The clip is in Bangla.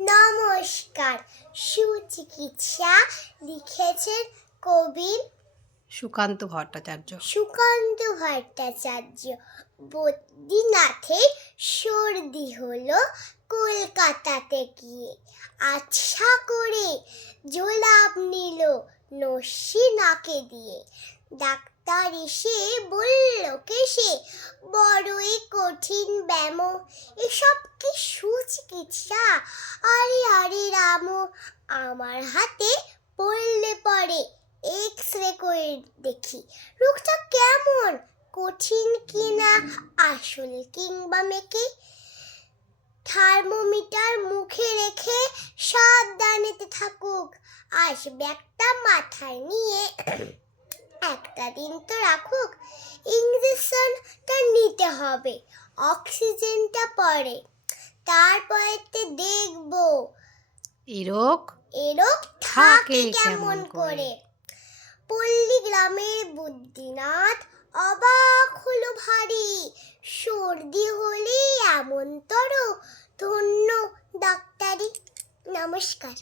নমস্কার। সুচিকিৎসা লিখেছেন কবি সুকান্ত ভট্টাচার্য। বদ্রীনাথের সর্দি হলো কলকাতাতে গিয়ে, আচ্ছা করে জোলাপ নিল নস্যি নাকে দিয়ে। ডাক্তার এসে বলল কেসে বড়ই কঠিন ব্যাম, এসব কি সুচিকিৎসা? আরে আরে রাম, আমার হাতে পড়লে পরে এক্সরে করে দেখি রোগটা কেমন, কঠিন কিনা আসল কিংবা মেকি। থার্মোমিটার মুখে রেখে সাবধানেতে থাকুক, আসবে একটা মাথায় নিয়ে একটা দিন তো রাখুক। ইঞ্জেকশনটা নিতে হবে, অক্সিজেনটা পরে, তারপরেতে দেখবো এরোগ থাকে কেমন করে। পল্লী গ্রামের বদ্রীনাথ অবাক হলো ভারী, সর্দি হলে এমন তর ধন্য ডাক্তারি। নমস্কার।